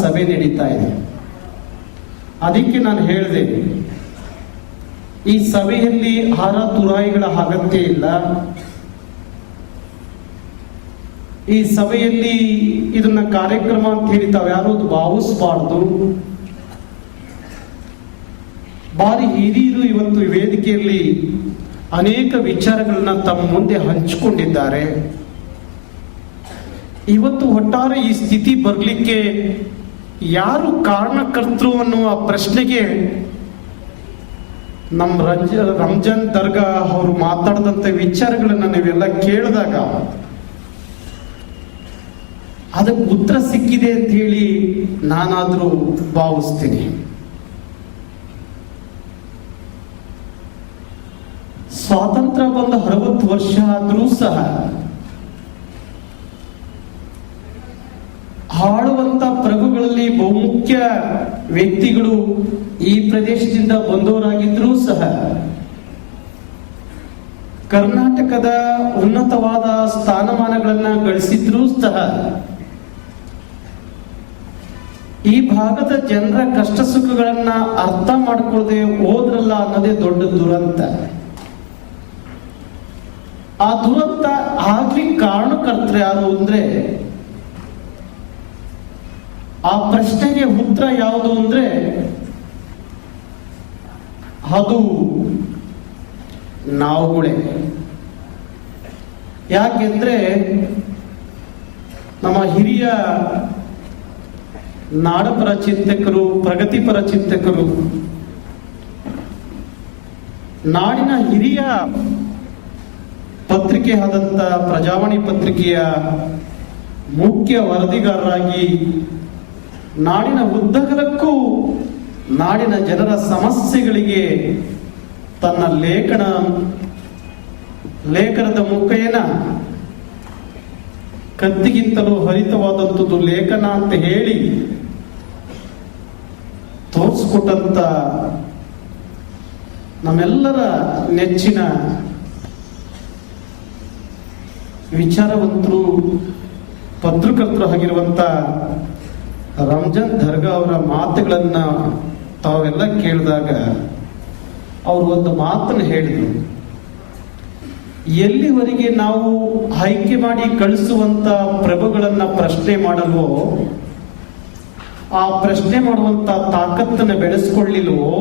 ಸಭೆ ನಡೀತಾ ಇದೆ. ಅದಕ್ಕೆ ನಾನು ಹೇಳಿದೆ, ಈ ಸಭೆಯಲ್ಲಿ ಹಾರ ತುರಾಯಿಗಳ ಅಗತ್ಯ ಇಲ್ಲ. ಈ ಸಭೆಯಲ್ಲಿ ಇದನ್ನ ಕಾರ್ಯಕ್ರಮ ಅಂತ ಹೇಳಿ ತಾವ್ಯಾರು ಭಾವಿಸಬಾರ್ದು. ಬಾರಿ ಹಿರಿಯರು ಇವತ್ತು ವೇದಿಕೆಯಲ್ಲಿ ಅನೇಕ ವಿಚಾರಗಳನ್ನ ತಮ್ಮ ಮುಂದೆ ಹಂಚಿಕೊಂಡಿದ್ದಾರೆ. ಇವತ್ತು ಒಟ್ಟಾರೆ ಈ ಸ್ಥಿತಿ ಬರಲಿಕ್ಕೆ ಯಾರು ಕಾರಣಕರ್ತರು ಅನ್ನುವ ಪ್ರಶ್ನೆಗೆ ನಮ್ಮ ರಂಜಾನ್ ದರ್ಗಾ ಅವರು ಮಾತಾಡಿದಂಥ ವಿಚಾರಗಳನ್ನ ನೀವೆಲ್ಲ ಕೇಳಿದಾಗ ಅದಕ್ಕೆ ಉತ್ತರ ಸಿಕ್ಕಿದೆ ಅಂತ ಹೇಳಿ ನಾನಾದ್ರೂ ಭಾವಿಸ್ತೀನಿ. ಸ್ವಾತಂತ್ರ್ಯ ಬಂದ 60 ವರ್ಷ ಆದರೂ ಸಹ ಆಳುವಂತ ಪ್ರಭುಗಳಲ್ಲಿ ಬಹುಮುಖ್ಯ ವ್ಯಕ್ತಿಗಳು ಈ ಪ್ರದೇಶದಿಂದ ಬಂದವರಾಗಿದ್ರೂ ಸಹ ಕರ್ನಾಟಕದ ಉನ್ನತವಾದ ಸ್ಥಾನಮಾನಗಳನ್ನ ಗಳಿಸಿದ್ರೂ ಸಹ ಈ ಭಾಗದ ಜನರ ಕಷ್ಟ ಸುಖಗಳನ್ನ ಅರ್ಥ ಮಾಡಿಕೊಳ್ಳದೆ ಹೋದ್ರಲ್ಲ ಅನ್ನೋದೇ ದೊಡ್ಡ ದುರಂತ. ಆ ದುರಂತ ಆಗ್ಲಿ ಕಾರಣಕರ್ತರು ಯಾರು ಅಂದ್ರೆ, ಆ ಪ್ರಶ್ನೆಗೆ ಉತ್ತರ ಯಾವುದು ಅಂದ್ರೆ ಅದು ನಾವುಗಳೇ. ಯಾಕೆಂದ್ರೆ ನಮ್ಮ ಹಿರಿಯ ನಾಡಪರ ಚಿಂತಕರು, ಪ್ರಗತಿಪರ ಚಿಂತಕರು, ನಾಡಿನ ಹಿರಿಯ ಪತ್ರಿಕೆ ಆದಂತ ಪ್ರಜಾವಾಣಿ ಪತ್ರಿಕೆಯ ಮುಖ್ಯ ವರದಿಗಾರರಾಗಿ ನಾಡಿನ ಉದ್ದಗಲಕ್ಕೂ ನಾಡಿನ ಜನರ ಸಮಸ್ಯೆಗಳಿಗೆ ತನ್ನ ಲೇಖನದ ಮುಖೇನ ಕತ್ತಿಗಿಂತಲೂ ಹರಿತವಾದಂಥದ್ದು ಲೇಖನ ಅಂತ ಹೇಳಿ ತೋರಿಸ್ಕೊಟ್ಟಂತ ನಮ್ಮೆಲ್ಲರ ನೆಚ್ಚಿನ ವಿಚಾರವಂತರು, ಪತ್ರಕರ್ತರು ಆಗಿರುವಂತ ರಂಜಾನ್ ದರ್ಗಾ ಅವರ ಮಾತುಗಳನ್ನ ತಾವೆಲ್ಲ ಕೇಳಿದಾಗ ಅವರು ಒಂದು ಮಾತನ್ನು ಹೇಳಿದರು. ಎಲ್ಲಿವರೆಗೆ ನಾವು ಆಯ್ಕೆ ಮಾಡಿ ಕಳಿಸುವಂತ ಪ್ರಭುಗಳನ್ನ ಪ್ರಶ್ನೆ ಮಾಡಲ್ವೋ, ಆ ಪ್ರಶ್ನೆ ಮಾಡುವಂತ ತಾಕತ್ತನ್ನು ಬೆಳೆಸ್ಕೊಳ್ಳಿಲ್ವೋ,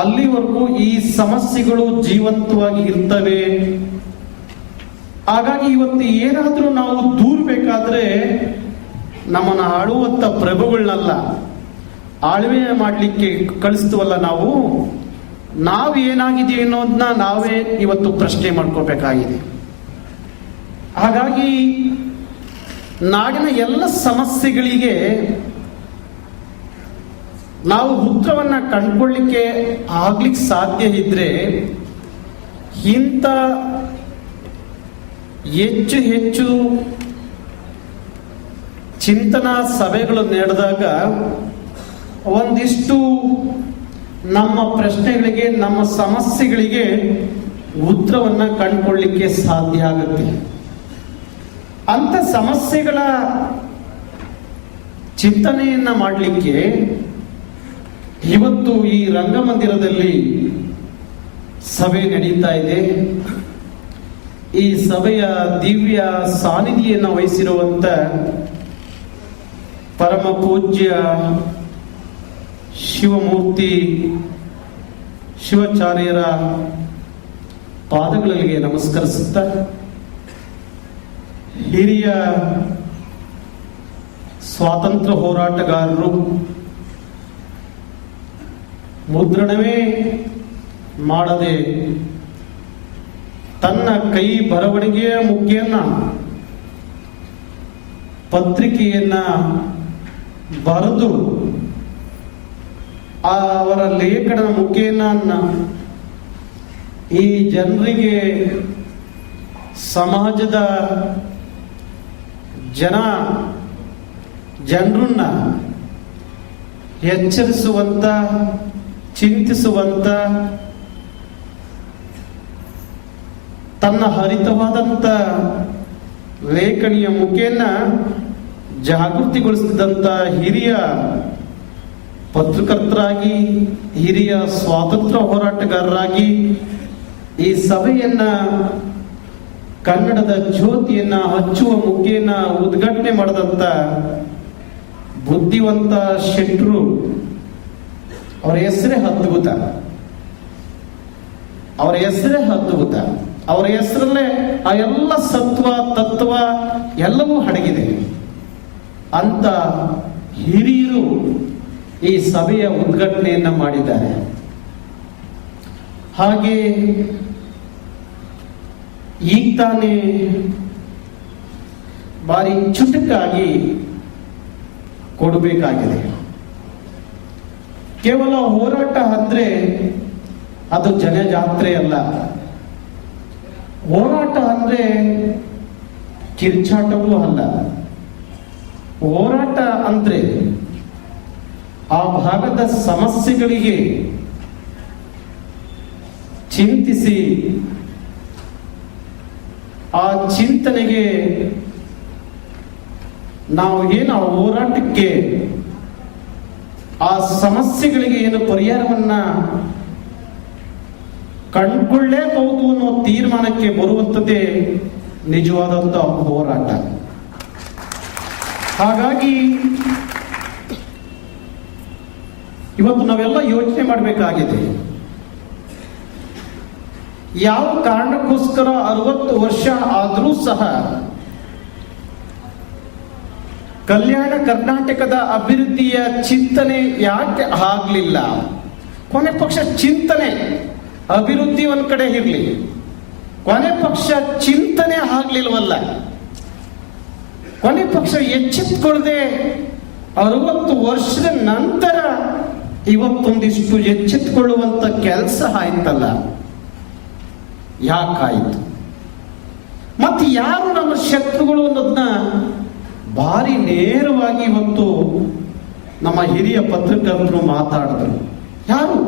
ಅಲ್ಲಿವರೆಗೂ ಈ ಸಮಸ್ಯೆಗಳು ಜೀವಂತವಾಗಿ ಇರ್ತವೆ. ಹಾಗಾಗಿ ಇವತ್ತು ಏನಾದ್ರೂ ನಾವು ದೂರಬೇಕಾದ್ರೆ ನಮ್ಮನ್ನ ಆಳುವಂತ ಪ್ರಭುಗಳನ್ನೆಲ್ಲ ಆಳ್ವೆ ಮಾಡ್ಲಿಕ್ಕೆ ಕಳಿಸ್ತೀವಲ್ಲ, ನಾವು ಏನಾಗಿದ್ದೀವಿ ಅನ್ನೋದನ್ನ ನಾವೇ ಇವತ್ತು ಪ್ರಶ್ನೆ ಮಾಡ್ಕೋಬೇಕಾಗಿದೆ. ಹಾಗಾಗಿ ನಾಡಿನ ಎಲ್ಲ ಸಮಸ್ಯೆಗಳಿಗೆ ನಾವು ಉತ್ತರವನ್ನ ಕಂಡುಕೊಳ್ಳಿಕ್ಕೆ ಆಗ್ಲಿಕ್ಕೆ ಸಾಧ್ಯ ಇದ್ರೆ ಇಂಥ ಹೆಚ್ಚು ಹೆಚ್ಚು ಚಿಂತನಾ ಸಭೆಗಳು ನಡೆದಾಗ ಒಂದಿಷ್ಟು ನಮ್ಮ ಪ್ರಶ್ನೆಗಳಿಗೆ, ನಮ್ಮ ಸಮಸ್ಯೆಗಳಿಗೆ ಉತ್ತರವನ್ನ ಕಂಡುಕೊಳ್ಳಿಕ್ಕೆ ಸಾಧ್ಯ ಆಗುತ್ತೆ. ಅಂತ ಸಮಸ್ಯೆಗಳ ಚಿಂತನೆಯನ್ನ ಮಾಡಲಿಕ್ಕೆ ಇವತ್ತು ಈ ರಂಗಮಂದಿರದಲ್ಲಿ ಸಭೆ ನಡೀತಾ ಇದೆ. ಈ ಸಭೆಯ ದಿವ್ಯ ಸಾನ್ನಿಧ್ಯವನ್ನು ವಹಿಸಿರುವಂತ ಪರಮ ಪೂಜ್ಯ ಶಿವಮೂರ್ತಿ ಶಿವಾಚಾರ್ಯರ ಪಾದಗಳಿಗೆ ನಮಸ್ಕರಿಸುತ್ತ, ಹಿರಿಯ ಸ್ವಾತಂತ್ರ್ಯ ಹೋರಾಟಗಾರರು, ಮುದ್ರಣವೇ ಮಾಡದೆ ತನ್ನ ಕೈ ಬರವಣಿಗೆಯ ಮುಖೇನ ಪತ್ರಿಕೆಯನ್ನ ಬರೆದು ಅವರ ಲೇಖನ ಮುಖೇನ ಈ ಜನರಿಗೆ, ಸಮಾಜದ ಜನರನ್ನ ಎಚ್ಚರಿಸುವಂತ, ಚಿಂತಿಸುವಂತ, ತನ್ನ ಹರಿತವಾದಂತ ಲೇಖನಿಯ ಮುಖೇನ ಜಾಗೃತಿಗೊಳಿಸಿದಂಥ ಹಿರಿಯ ಪತ್ರಕರ್ತರಾಗಿ, ಹಿರಿಯ ಸ್ವಾತಂತ್ರ್ಯ ಹೋರಾಟಗಾರರಾಗಿ ಈ ಸಭೆಯನ್ನ, ಕನ್ನಡದ ಜ್ಯೋತಿಯನ್ನ ಹಚ್ಚುವ ಮುಖೇನ ಉದ್ಘಾಟನೆ ಮಾಡಿದಂಥ ಬುದ್ಧಿವಂತ ಶೆಟ್ರು. ಅವರ ಹೆಸರೇ ಅದ್ಭುತ, ಅವರ ಹೆಸರೇ ಅದ್ಭುತ. ಅವರ ಹೆಸರಲ್ಲೇ ಆ ಎಲ್ಲ ಸತ್ವ ತತ್ವ ಎಲ್ಲವೂ ಅಡಗಿದೆ. ಅಂತ ಹಿರಿಯರು ಈ ಸಭೆಯ ಉದ್ಘಾಟನೆಯನ್ನ ಮಾಡಿದ್ದಾರೆ. ಹಾಗೆ ಈಗ ತಾನೇ ಬಾರಿ ಚುಟುಕಾಗಿ ಕೊಡಬೇಕಾಗಿದೆ. ಕೇವಲ ಹೋರಾಟ ಅಂದ್ರೆ ಅದು ಜನಜಾತ್ರೆ ಅಲ್ಲ. ಹೋರಾಟ ಅಂದ್ರೆ ಕಿರ್ಚಾಟವೂ ಅಲ್ಲ. ಹೋರಾಟ ಅಂದ್ರೆ ಆ ಭಾಗದ ಸಮಸ್ಯೆಗಳಿಗೆ ಚಿಂತಿಸಿ, ಆ ಚಿಂತನೆಗೆ ನಾವು ಏನು ಆ ಹೋರಾಟಕ್ಕೆ, ಆ ಸಮಸ್ಯೆಗಳಿಗೆ ಏನು ಪರಿಹಾರವನ್ನ ಕಂಡುಕೊಳ್ಳೇಬಹುದು ಅನ್ನೋ ತೀರ್ಮಾನಕ್ಕೆ ಬರುವಂಥದ್ದೇ ನಿಜವಾದಂಥ ಹೋರಾಟ. ಹಾಗಾಗಿ ಇವತ್ತು ನಾವೆಲ್ಲ ಯೋಚನೆ ಮಾಡಬೇಕಾಗಿದೆ. ಯಾವ ಕಾರಣಕ್ಕೋಸ್ಕರ 60 ವರ್ಷ ಆದರೂ ಸಹ ಕಲ್ಯಾಣ ಕರ್ನಾಟಕದ ಅಭಿವೃದ್ಧಿಯ ಚಿಂತನೆ ಯಾಕೆ ಆಗ್ಲಿಲ್ಲ? ಕೊನೆ ಪಕ್ಷ ಚಿಂತನೆ, ಅಭಿವೃದ್ಧಿ ಒಂದ್ ಕಡೆ ಇರಲಿ, ಕೊನೆ ಪಕ್ಷ ಚಿಂತನೆ ಆಗ್ಲಿಲ್ವಲ್ಲ. ಕೊನೆ ಪಕ್ಷ ಎಚ್ಚೆತ್ಕೊಳ್ಳದೆ 60 ವರ್ಷದ ನಂತರ ಇವತ್ತೊಂದಿಷ್ಟು ಎಚ್ಚೆತ್ಕೊಳ್ಳುವಂತ ಕೆಲಸ ಆಯ್ತಲ್ಲ, ಯಾಕಾಯ್ತು? ಮತ್ತೆ ಯಾರು ನಮ್ಮ ಶತ್ರುಗಳು ಅನ್ನೋದನ್ನ ಭಾರಿ ನೇರವಾಗಿ ಇವತ್ತು ನಮ್ಮ ಹಿರಿಯ ಪತ್ರಕರ್ತರು ಮಾತಾಡಿದ್ರು. ಯಾರು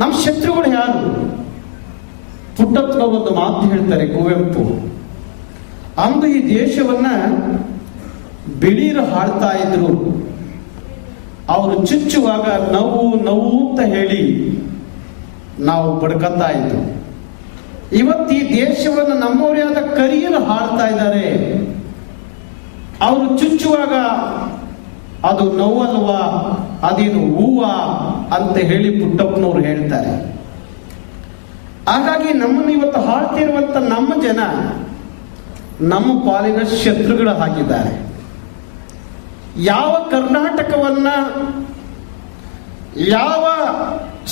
ನಮ್ಮ ಶತ್ರುಗಳು? ಯಾರು? ಪುಟ್ಟಪ್ಪನ ಒಂದು ಮಾತು ಹೇಳ್ತಾರೆ ಕುವೆಂಪು, ಅಂದು ಈ ದೇಶವನ್ನ ಬಿಳಿಯರು ಆಳ್ತಾ ಇದ್ರು, ಅವರು ಚುಚ್ಚುವಾಗ ನೋವು ನೋವು ಅಂತ ಹೇಳಿ ನಾವು ಬಡ್ಕತ್ತಾ ಇದ್ರು. ಇವತ್ತು ಈ ದೇಶವನ್ನು ನಮ್ಮವರೇ ಆದ ಕರಿಯರು ಆಳ್ತಾ ಇದ್ದಾರೆ, ಅವರು ಚುಚ್ಚುವಾಗ ಅದು ನೋವಲ್ವಾ, ಅದೇನು ಹೂವ ಅಂತ ಹೇಳಿ ಪುಟ್ಟಪ್ಪನವ್ರು ಹೇಳ್ತಾರೆ. ಹಾಗಾಗಿ ನಮ್ಮನ್ನು ಇವತ್ತು ಆಳ್ತಿರುವಂತ ನಮ್ಮ ಜನ ನಮ್ಮ ಪಾಲಿನ ಶತ್ರುಗಳು ಆಗಿದ್ದಾರೆ. ಯಾವ ಕರ್ನಾಟಕವನ್ನ, ಯಾವ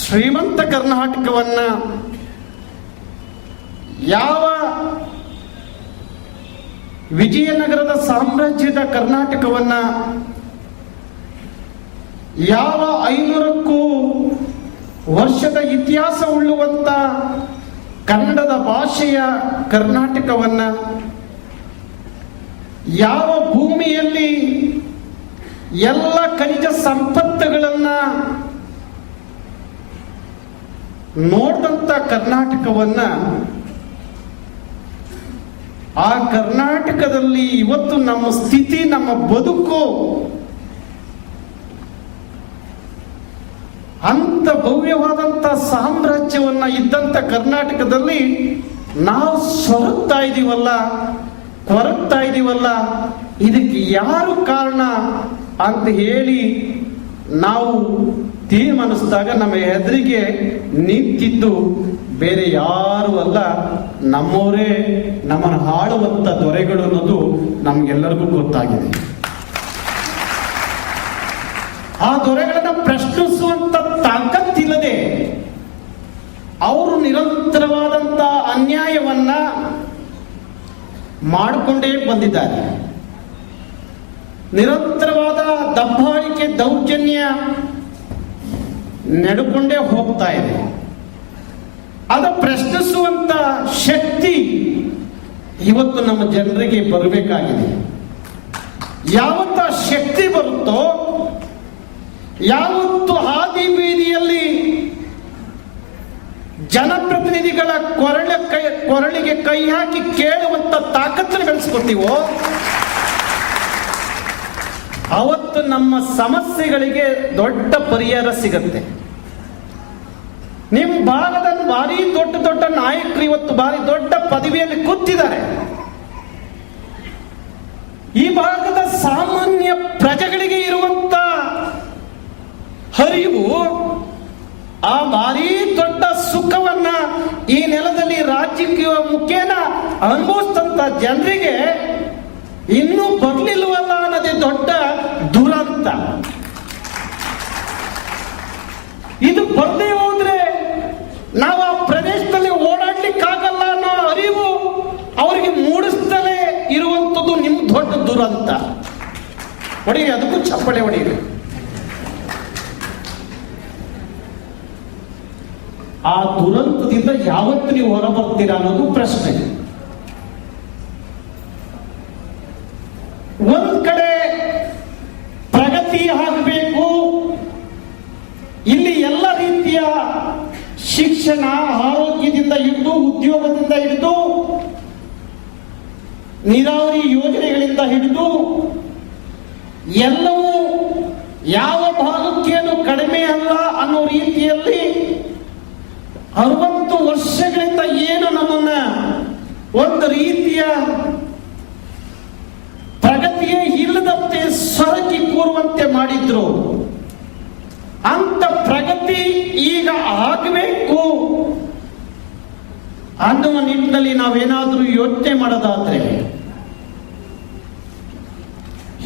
ಶ್ರೀಮಂತ ಕರ್ನಾಟಕವನ್ನ, ಯಾವ ವಿಜಯನಗರದ ಸಾಮ್ರಾಜ್ಯದ ಕರ್ನಾಟಕವನ್ನ, ಯಾವ 500ಕ್ಕೂ ವರ್ಷದ ಇತಿಹಾಸ ಉಳ್ಳುವಂತ ಕನ್ನಡದ ಭಾಷೆಯ ಕರ್ನಾಟಕವನ್ನ, ಯಾವ ಭೂಮಿಯಲ್ಲಿ ಎಲ್ಲ ಖನಿಜ ಸಂಪತ್ತುಗಳನ್ನ ನೋಡಿದಂತ ಕರ್ನಾಟಕವನ್ನ, ಆ ಕರ್ನಾಟಕದಲ್ಲಿ ಇವತ್ತು ನಮ್ಮ ಸ್ಥಿತಿ, ನಮ್ಮ ಬದುಕು ಅಂತ ಭವ್ಯವಾದಂತ ಸಾಮ್ರಾಜ್ಯವನ್ನ ಇದ್ದಂತ ಕರ್ನಾಟಕದಲ್ಲಿ ನಾವು ಸೊರಗ್ತಾ ಇದೀವಲ್ಲ, ಕೊರಗ್ತಾ ಇದೀವಲ್ಲ, ಇದಕ್ಕೆ ಯಾರು ಕಾರಣ ಅಂತ ಹೇಳಿ ನಾವು ತೀರ್ಮಾನಿಸಿದಾಗ ನಮ್ಮ ಎದುರಿಗೆ ನಿಂತಿದ್ದು ಬೇರೆ ಯಾರು ಅಲ್ಲ, ನಮ್ಮವರೇ, ನಮ್ಮನ್ನು ಆಳುವಂತ ದೊರೆಗಳು ಅನ್ನೋದು ನಮ್ಗೆಲ್ಲರಿಗೂ ಗೊತ್ತಾಗಿದೆ. ಆ ದೊರೆಗಳನ್ನ ಪ್ರಶ್ನಿಸುವಂತ ತಾಕತ್ತಿಲ್ಲದೆ ಅವರು ನಿರಂತರವಾದಂತ ಅನ್ಯಾಯವನ್ನ ಮಾಡಿಕೊಂಡೇ ಬಂದಿದ್ದಾರೆ. ನಿರಂತರವಾದ ದಬ್ಬಾಳಿಕೆ, ದೌರ್ಜನ್ಯ ನಡೆಕೊಂಡೇ ಹೋಗ್ತಾ ಇದೆ. ಅದ ಪ್ರಶ್ನಿಸುವಂತ ಶಕ್ತಿ ಇವತ್ತು ನಮ್ಮ ಜನರಿಗೆ ಬರಬೇಕಾಗಿದೆ. ಯಾವತ್ತ ಶಕ್ತಿ ಬರುತ್ತೋ, ಯಾವತ್ತು ಹಾದಿ ಬೀದಿಯಲ್ಲಿ ಜನಪ್ರತಿನಿಧಿಗಳ ಕೊರಳಿಗೆ ಕೈ ಹಾಕಿ ಕೇಳುವಂತ ತಾಕತ್ತನ್ನು ಬೆಳೆಸ್ಕೊತೀವೋ, ಅವತ್ತು ನಮ್ಮ ಸಮಸ್ಯೆಗಳಿಗೆ ದೊಡ್ಡ ಪರಿಹಾರ ಸಿಗತ್ತೆ. ನಿಮ್ಮ ಭಾಗದ ಭಾರಿ ದೊಡ್ಡ ದೊಡ್ಡ ನಾಯಕರು ಇವತ್ತು ಭಾರಿ ದೊಡ್ಡ ಪದವಿಯಲ್ಲಿ ಕೂತಿದ್ದಾರೆ. ಈ ಭಾಗದ ಸಾಮಾನ್ಯ ಪ್ರಜೆಗಳಿಗೆ ಇರುವಂತ ಹರಿವು, ಆ ಭಾರಿ ದೊಡ್ಡ ಸುಖವನ್ನ ಈ ನೆಲದಲ್ಲಿ ರಾಜಕೀಯ ಮುಖೇನ ಅನುಭವಿಸ್ತಂತ ಜನರಿಗೆ ಇನ್ನೂ ಬರ್ಲಿಲ್ವಲ್ಲ ಅನ್ನೋದೇ ದೊಡ್ಡ ದುರಂತ. ಇದು ಬರ್ದೇ ಹೋದ್ರೆ ನಾವು ಆ ಪ್ರದೇಶದಲ್ಲಿ ಓಡಾಡ್ಲಿಕ್ಕಾಗಲ್ಲ ಅನ್ನೋ ಅರಿವು ಅವರಿಗೆ ಮೂಡಿಸ್ತಲೇ ಇರುವಂಥದ್ದು ನಿಮ್ಮ ದೊಡ್ಡ ದುರಂತ. ಹೊಡೀರಿ, ಅದಕ್ಕೂ ಚಪ್ಪಳೆ ಹೊಡೀರಿ. ಆ ದುರಂತದಿಂದ ಯಾವತ್ತು ನೀವು ಹೊರಬರ್ತೀರಾ ಅನ್ನೋದು ಪ್ರಶ್ನೆ. ಒಂದ್ ಕಡೆ ಪ್ರಗತಿ ಆಗಬೇಕು, ಇಲ್ಲಿ ಎಲ್ಲ ರೀತಿಯ ಶಿಕ್ಷಣ, ಆರೋಗ್ಯದಿಂದ ಹಿಡಿದು ಉದ್ಯೋಗದಿಂದ ಹಿಡಿದು ನೀರಾವರಿ ಯೋಜನೆಗಳಿಂದ ಹಿಡಿದು ಎಲ್ಲವೂ ಯಾವ ಭಾಗಕ್ಕೇನು ಕಡಿಮೆ ಅಲ್ಲ ಅನ್ನೋ ರೀತಿಯಲ್ಲಿ 60 ವರ್ಷಗಳಿಂದ ಏನು ನಮ್ಮನ್ನ ಒಂದು ರೀತಿಯ ಪ್ರಗತಿಯೇ ಇಲ್ಲದಂತೆ ಸರಕಿ ಕೂರುವಂತೆ ಮಾಡಿದ್ರು. ಅಂತ ಪ್ರಗತಿ ಈಗ ಆಗಬೇಕು ಅನ್ನುವ ನಿಟ್ಟಿನಲ್ಲಿ ನಾವೇನಾದ್ರೂ ಯೋಚನೆ ಮಾಡೋದಾದ್ರೆ,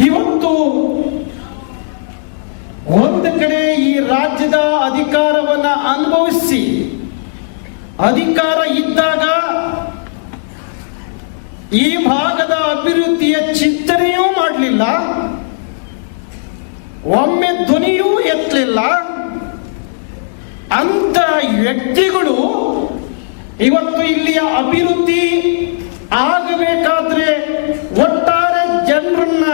ಇವತ್ತು ಒಂದು ಕಡೆ ಈ ರಾಜ್ಯದ ಅಧಿಕಾರವನ್ನ ಅನುಭವಿಸಿ, ಅಧಿಕಾರ ಇದ್ದಾಗ ಈ ಭಾಗದ ಅಭಿವೃದ್ಧಿಯ ಚಿಂತನೆಯೂ ಮಾಡಲಿಲ್ಲ, ಒಮ್ಮೆ ಧ್ವನಿಯೂ ಎತ್ತಲಿಲ್ಲ. ಅಂತ ವ್ಯಕ್ತಿಗಳು ಇವತ್ತು ಇಲ್ಲಿಯ ಅಭಿವೃದ್ಧಿ ಆಗಬೇಕಾದ್ರೆ ಒಟ್ಟಾರೆ ಜನರನ್ನ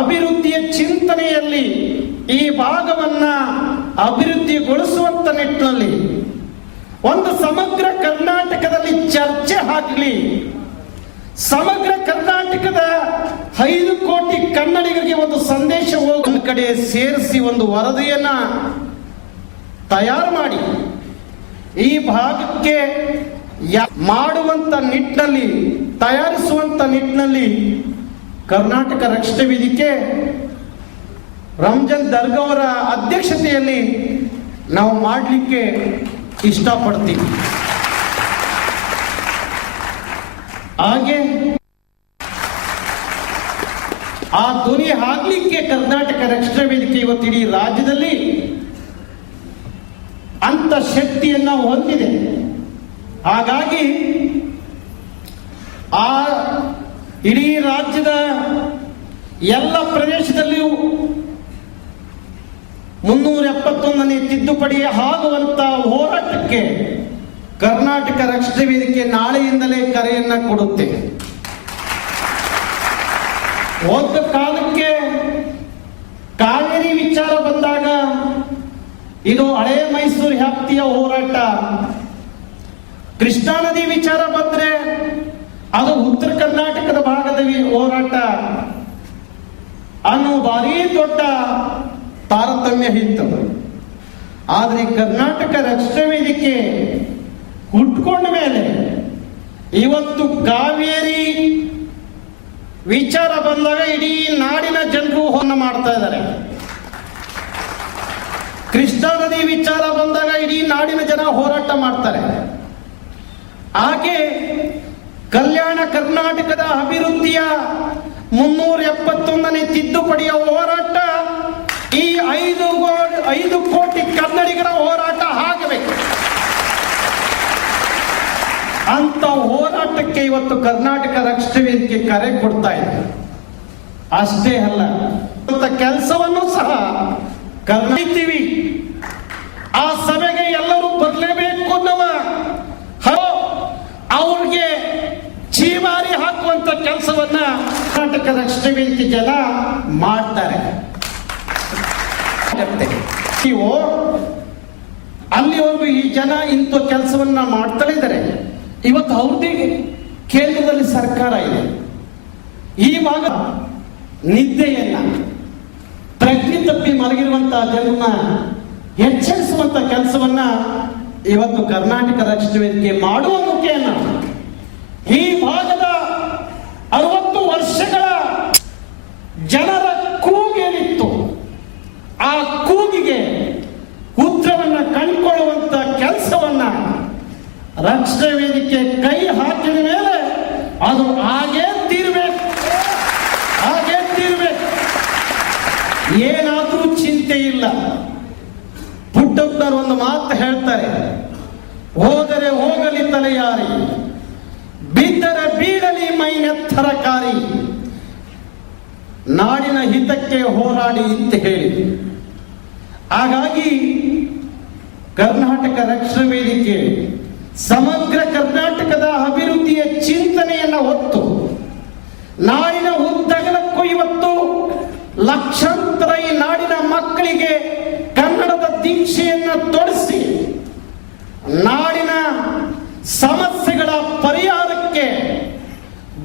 ಅಭಿವೃದ್ಧಿಯ ಚಿಂತನೆಯಲ್ಲಿ ಈ ಭಾಗವನ್ನ ಅಭಿವೃದ್ಧಿಗೊಳಿಸುವಂತ ನಿಟ್ಟಿನಲ್ಲಿ ಒಂದು ಸಮಗ್ರ ಕರ್ನಾಟಕದಲ್ಲಿ ಚರ್ಚೆ ಆಗಲಿ, ಸಮಗ್ರ ಕರ್ನಾಟಕದ 5 ಕೋಟಿ ಕನ್ನಡಿಗರಿಗೆ ಒಂದು ಸಂದೇಶ ಒಂದು ಕಡೆ ಸೇರಿಸಿ ಒಂದು ವರದಿಯನ್ನ ತಯಾರು ಮಾಡಿ ಈ ಭಾಗಕ್ಕೆ ಮಾಡುವಂತ ನಿಟ್ಟಿನಲ್ಲಿ, ತಯಾರಿಸುವಂತ ನಿಟ್ಟಿನಲ್ಲಿ ಕರ್ನಾಟಕ ರಕ್ಷಣಾ ವೇದಿಕೆ ರಂಜನ್ ದರ್ಗಾ ಅವರ ಅಧ್ಯಕ್ಷತೆಯಲ್ಲಿ ನಾವು ಮಾಡಲಿಕ್ಕೆ ಇಷ್ಟಪಡ್ತೀವಿ. ಹಾಗೆ ಆ ಧ್ವನಿ ಆಗ್ಲಿಕ್ಕೆ ಕರ್ನಾಟಕ ರಕ್ಷಣಾ ವೇದಿಕೆ ಇವತ್ತು ಇಡೀ ರಾಜ್ಯದಲ್ಲಿ ಅಂತ ಶಕ್ತಿಯನ್ನ ಹೊಂದಿದೆ. ಹಾಗಾಗಿ ಆ ಇಡೀ ರಾಜ್ಯದ ಎಲ್ಲ ಪ್ರದೇಶದಲ್ಲಿಯೂ 371ನೇ ತಿದ್ದುಪಡಿ ಆಗುವಂತ ಹೋರಾಟಕ್ಕೆ ಕರ್ನಾಟಕ ರಕ್ಷಣಾ ವೇದಿಕೆ ನಾಳೆಯಿಂದಲೇ ಕರೆಯನ್ನ ಕೊಡುತ್ತೆ. ಒಂದು ಕಾಲಕ್ಕೆ ಕಾವೇರಿ ವಿಚಾರ ಬಂದಾಗ ಇದು ಹಳೆ ಮೈಸೂರು ವ್ಯಾಪ್ತಿಯ ಹೋರಾಟ, ಕೃಷ್ಣಾ ನದಿ ವಿಚಾರ ಬಂದ್ರೆ ಅದು ಉತ್ತರ ಕರ್ನಾಟಕದ ಭಾಗದ ಹೋರಾಟ ಅನ್ನೋ ಭಾರಿ ದೊಡ್ಡ ತಾರತಮ್ಯ ಇತ್ತು. ಆದ್ರೆ ಕರ್ನಾಟಕ ರಕ್ಷಣಾ ವೇದಿಕೆ ಹುಟ್ಕೊಂಡ ಮೇಲೆ ಇವತ್ತು ಕಾವೇರಿ ವಿಚಾರ ಬಂದಾಗ ಇಡೀ ನಾಡಿನ ಜನರು ಹೋರಾಟ ಮಾಡ್ತಾ ಇದ್ದಾರೆ. ಕೃಷ್ಣಾ ನದಿ ವಿಚಾರ ಬಂದಾಗ ಇಡೀ ನಾಡಿನ ಜನ ಹೋರಾಟ ಮಾಡ್ತಾರೆ. ಹಾಗೆ ಕಲ್ಯಾಣ ಕರ್ನಾಟಕದ ಅಭಿವೃದ್ಧಿಯ 371ನೇ ತಿದ್ದುಪಡಿಯ ಹೋರಾಟ ಈ 5 ಕೋಟಿ ಕನ್ನಡಿಗರ ಹೋರಾಟ ಆಗಬೇಕು. ಅಂತ ಹೋರಾಟಕ್ಕೆ ಇವತ್ತು ಕರ್ನಾಟಕ ರಕ್ಷಣಾ ವೇದಿಕೆ ಕರೆ ಕೊಡ್ತಾ ಇದೆ. ಅಷ್ಟೇ ಅಲ್ಲ, ಕೆಲಸವನ್ನು ಸಹ ಕರ್ನಾಟಕೀವಿ. ಆ ಸಭೆಗೆ ಎಲ್ಲರೂ ಬರಲೇಬೇಕು ಅನ್ನುವ ಅವ್ರಿಗೆ ಚೀಮಾರಿ ಹಾಕುವಂತ ಕೆಲಸವನ್ನ ಕರ್ನಾಟಕ ರಕ್ಷಣಾ ವೇದಿಕೆ ಜನ ಮಾಡ್ತಾರೆ. ಅಲ್ಲಿವರೆಗೂ ಈ ಜನ ಇಂಥ ಕೆಲಸವನ್ನ ಮಾಡ್ತಾ ಇದ್ದಾರೆ. ಇವತ್ತು ಅವ್ರದೇ ಕೇಂದ್ರದಲ್ಲಿ ಸರ್ಕಾರ ಇದೆ. ಈ ಭಾಗ ನಿದ್ದೆಯನ್ನ ಪ್ರಜ್ಞೆ ತಪ್ಪಿ ಮಲಗಿರುವಂತಹ ಜನರನ್ನ ಎಚ್ಚರಿಸುವಂತ ಕೆಲಸವನ್ನ ಇವತ್ತು ಕರ್ನಾಟಕ ರಕ್ಷಣಾ ವೇದಿಕೆ ಮಾಡುವ ಮುಖೇನ ಈ ಭಾಗದ 60 ವರ್ಷಗಳ ಜನರ ಕೂಗೇನಿತ್ತು, ಆ ಕೂಗಿಗೆ ಉತ್ತರವನ್ನ ಕಂಡುಕೊಳ್ಳುವಂತ ಕೆಲಸವನ್ನ ರಕ್ಷಣಾ ವೇದಿಕೆ ಕೈ ಹಾಕಿದ ಮೇಲೆ ಅದು ಹಾಗೇ ತೀರ್ಬೇಕು, ಹಾಗೇ ತೀರ್ಬೇಕು. ಏನಾದ್ರೂ ಚಿಂತೆ ಇಲ್ಲ. ಪುಟ್ಟಪ್ಪನವರು ಒಂದು ಮಾತು ಹೇಳ್ತಾರೆ, ಹೋದರೆ ಹೋಗಲಿ ತಲೆಯಾರಿ, ಬಿದ್ದರೆ ಬೀಳಲಿ ಮೈನೆತ್ತರಕಾರಿ, ನಾಡಿನ ಹಿತಕ್ಕೆ ಹೋರಾಡಿ ಅಂತ ಹೇಳಿ. ಹಾಗಾಗಿ ಕರ್ನಾಟಕ ರಕ್ಷಣಾ ವೇದಿಕೆ ಸಮಗ್ರ ಕರ್ನಾಟಕದ ಅಭಿವೃದ್ಧಿಯ ಚಿಂತನೆಯನ್ನ ಹೊತ್ತು ನಾಡಿನ ಉದ್ದಗಲಕ್ಕೂ ಇವತ್ತು ಲಕ್ಷಾಂತರ ಈ ನಾಡಿನ ಮಕ್ಕಳಿಗೆ ಕನ್ನಡದ ದೀಕ್ಷೆಯನ್ನು ತೊಡಿಸಿ ನಾಡಿನ ಸಮಸ್ಯೆಗಳ ಪರಿಹಾರಕ್ಕೆ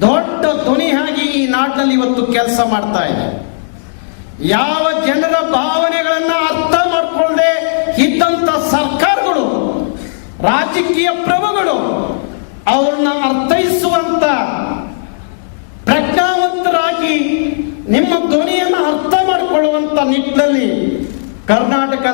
ದೊಡ್ಡ ಧ್ವನಿಯಾಗಿ ಈ ನಾಡಿನಲ್ಲಿ ಇವತ್ತು ಕೆಲಸ ಮಾಡ್ತಾ ಇದೆ. ಯಾವ ಜನರ ಭಾವನೆಗಳನ್ನ ಅರ್ಥ ಮಾಡಿಕೊಳ್ಳದೆ ಇದ್ದಂತ ಸರ್ಕಾರಗಳು, ರಾಜಕೀಯ ಪ್ರಭುಗಳು ಅವ್ರನ್ನ ಅರ್ಥೈಸುವಂತ ಪ್ರಜ್ಞಾವಂತರಾಗಿ ನಿಮ್ಮ ಧ್ವನಿಯನ್ನು ಅರ್ಥ ಮಾಡಿಕೊಳ್ಳುವಂತ ನಿಟ್ಟಿನಲ್ಲಿ ಕರ್ನಾಟಕ